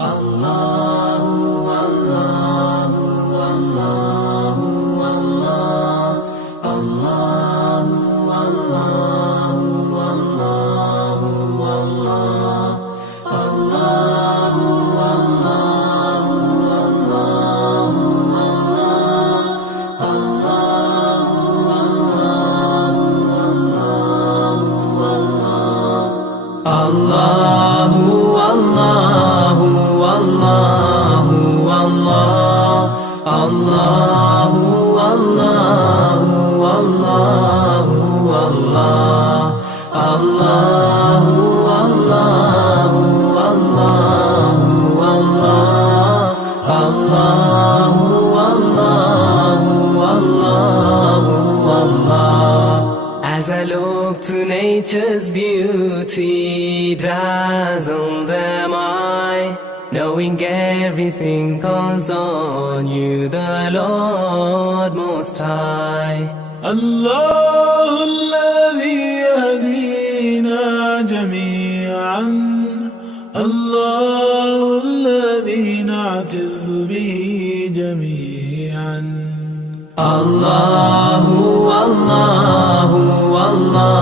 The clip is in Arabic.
الله الله الله الله الله الله الله الله الله الله As I look to nature's beauty, dazzled am I, knowing everything calls on you, the Lord Most High. الله الذي يهدينا جميعا، الله الذي نعتز به جميعا. الله الله الله